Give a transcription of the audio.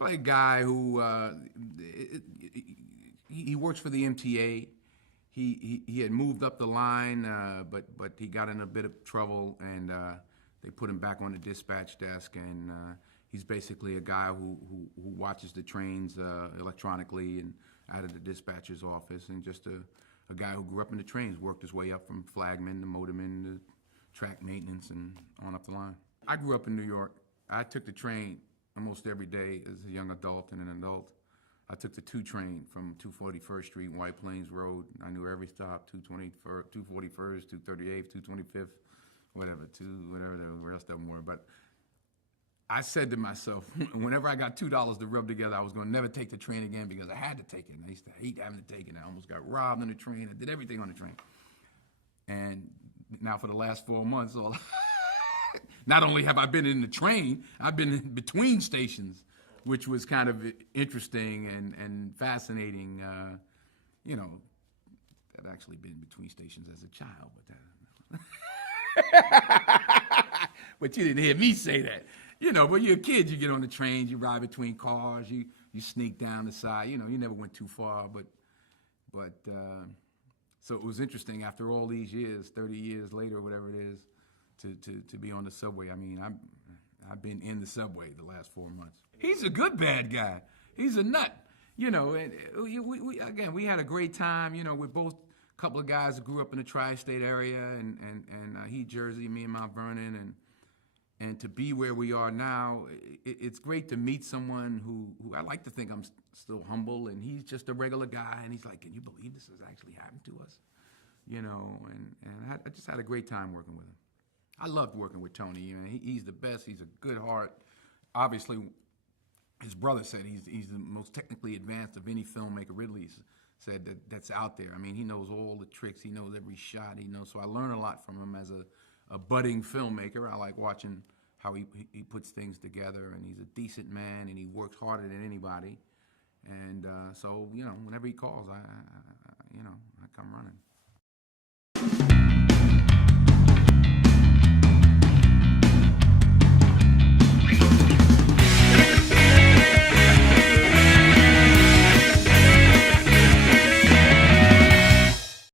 play a guy who he works for the MTA. He had moved up the line, but he got in a bit of trouble, and they put him back on the dispatch desk. And he's basically a guy who watches the trains electronically and out of the dispatcher's office, and just a guy who grew up in the trains, worked his way up from flagman to motorman to track maintenance and on up the line. I grew up in New York. I took the train almost every day as a young adult and an adult. I took the 2 train from 241st Street, White Plains Road. I knew every stop, 241st, 238th, 225th, whatever the rest of them were. But I said to myself, whenever I got $2 to rub together, I was going to never take the train again because I had to take it. And I used to hate having to take it. I almost got robbed on the train. I did everything on the train. And now for the last 4 months, not only have I been in the train, I've been in between stations, which was kind of interesting and fascinating. You know, I'd actually been between stations as a child, but you didn't hear me say that. You know, but you're a kid, you get on the trains, you ride between cars, you sneak down the side. You know, you never went too far, but so it was interesting after all these years, 30 years later, whatever it is, to be on the subway. I mean, I've been in the subway the last 4 months. He's a good bad guy. He's a nut. You know, and we had a great time. You know, we're both a couple of guys who grew up in the tri-state area, and he Jersey, me and Mount Vernon, and to be where we are now, it's great to meet someone who I like to think I'm still humble, and he's just a regular guy, and he's like, can you believe this has actually happened to us? You know, and I just had a great time working with him. I loved working with Tony. You know, he's the best. He's a good heart. Obviously, his brother said he's the most technically advanced of any filmmaker. Ridley said that's out there. I mean, he knows all the tricks. He knows every shot. He knows. So I learn a lot from him as a budding filmmaker. I like watching how he puts things together, and he's a decent man, and he works harder than anybody. And so, you know, whenever he calls, I come running.